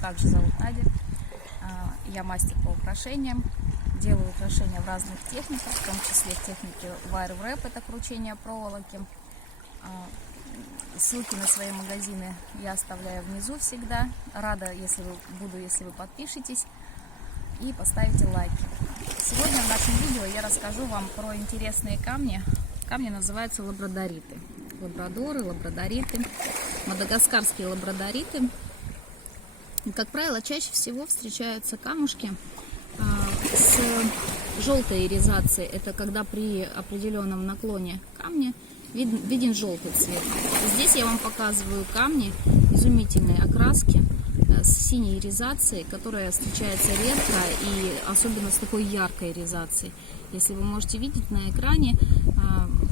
также зовут Надя. Я мастер по украшениям. Делаю украшения в разных техниках, в том числе в технике wire wrap, это кручение проволоки. Ссылки на свои магазины я оставляю внизу всегда. Рада, если вы подпишетесь и поставите лайки. Сегодня в нашем видео я расскажу вам про интересные камни. Камни называются лабрадориты. Лабрадоры, лабрадориты, мадагаскарские лабрадориты. И, как правило, чаще всего встречаются камушки с желтой иризацией. Это когда при определенном наклоне камня виден желтый цвет. Здесь я вам показываю камни изумительной окраски с синей иризацией, которая встречается редко и особенно с такой яркой иризацией. Если вы можете видеть на экране,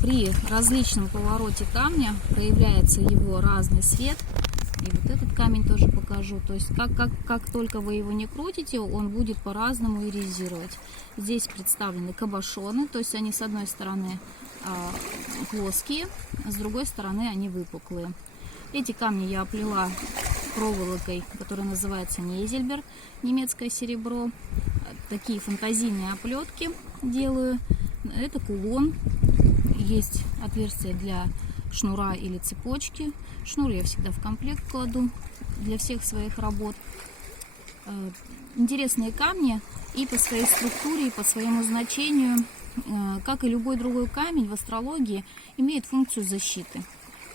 при различном повороте камня проявляется его разный цвет. И вот этот камень тоже покажу. То есть как только вы его не крутите, он будет по-разному иризировать. Здесь представлены кабошоны, то есть они с одной стороны плоские, с другой стороны они выпуклые. Эти камни я оплела проволокой, которая называется Нейзельбер, немецкое серебро. Такие фантазийные оплетки делаю. Это кулон. Есть отверстие для шнура или цепочки. Шнур я всегда в комплект кладу для всех своих работ. Интересные камни и по своей структуре, и по своему значению, как и любой другой камень в астрологии, имеет функцию защиты.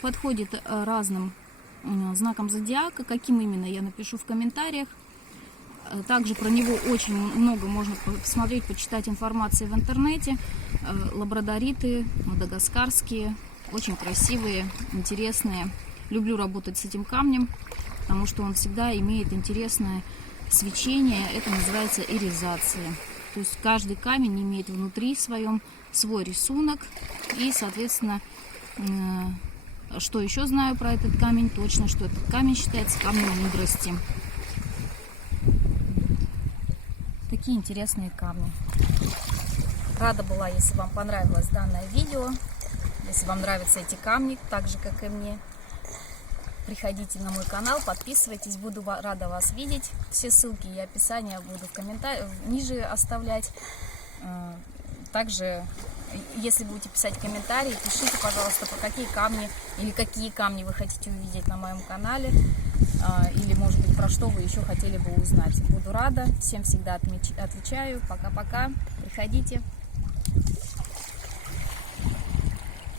Подходит разным знаком зодиака, каким именно, я напишу в комментариях. Также про него очень много можно посмотреть, почитать информации в интернете. Лабрадориты, мадагаскарские, очень красивые, интересные. Люблю работать с этим камнем, потому что он всегда имеет интересное свечение. Это называется иризация. То есть каждый камень имеет внутри своем свой рисунок. И, соответственно, что еще знаю про этот камень? Точно, что этот камень считается камнем мудрости. Такие интересные камни. Рада была, если вам понравилось данное видео. Если вам нравятся эти камни, так же, как и мне, приходите на мой канал, подписывайтесь, буду рада вас видеть. Все ссылки и описание буду в комментариях ниже оставлять. Также, если будете писать комментарии, пишите, пожалуйста, про какие камни вы хотите увидеть на моем канале. Или, может быть, про что вы еще хотели бы узнать. Буду рада, всем всегда отвечаю. Пока-пока, приходите.